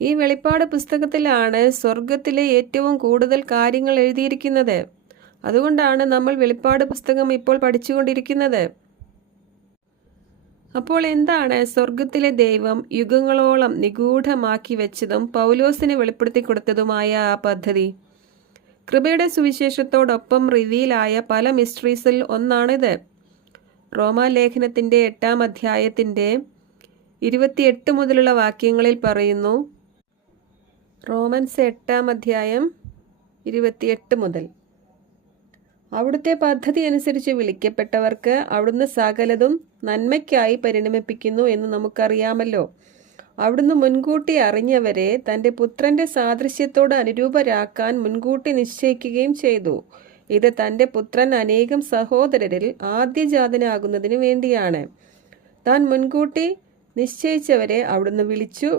ഈ വെളിപ്പാട് പുസ്തകത്തിലാണ് സ്വർഗത്തിലെ ഏറ്റവും കൂടുതൽ കാര്യങ്ങൾ എഴുതിയിരിക്കുന്നത്. അതുകൊണ്ടാണ് നമ്മൾ വെളിപ്പാട് പുസ്തകം ഇപ്പോൾ പഠിച്ചുകൊണ്ടിരിക്കുന്നത്. അപ്പോൾ എന്താണ് സ്വർഗത്തിലെ ദൈവം യുഗങ്ങളോളം നിഗൂഢമാക്കി വെച്ചതും പൗലോസിന് വെളിപ്പെടുത്തി കൊടുത്തതുമായ ആ പദ്ധതി? കൃപയുടെ സുവിശേഷത്തോടൊപ്പം റിവീലായ പല മിസ്റ്ററീസിൽ ഒന്നാണിത്. റോമാലേഖനത്തിൻ്റെ 8-ാം അധ്യായത്തിൻ്റെ 28 മുതലുള്ള വാക്യങ്ങളിൽ പറയുന്നു. റോമൻസ് 8-ാം അധ്യായം 28 മുതൽ. അവിടുത്തെ പദ്ധതി അനുസരിച്ച് വിളിക്കപ്പെട്ടവർക്ക് അവിടുന്ന് സകലതും നന്മയ്ക്കായി പരിണമിപ്പിക്കുന്നു എന്ന് നമുക്കറിയാമല്ലോ. അവിടുന്ന് മുൻകൂട്ടി അറിഞ്ഞവരെ തൻ്റെ പുത്രൻ്റെ സാദൃശ്യത്തോട് അനുരൂപരാക്കാൻ മുൻകൂട്ടി നിശ്ചയിക്കുകയും ചെയ്തു. ഇത് തൻ്റെ പുത്രൻ അനേകം സഹോദരരിൽ ആദ്യജാതനാകുന്നതിന് വേണ്ടിയാണ്. താൻ മുൻകൂട്ടി നിശ്ചയിച്ചവരെ അവിടുന്ന് വിളിച്ചു,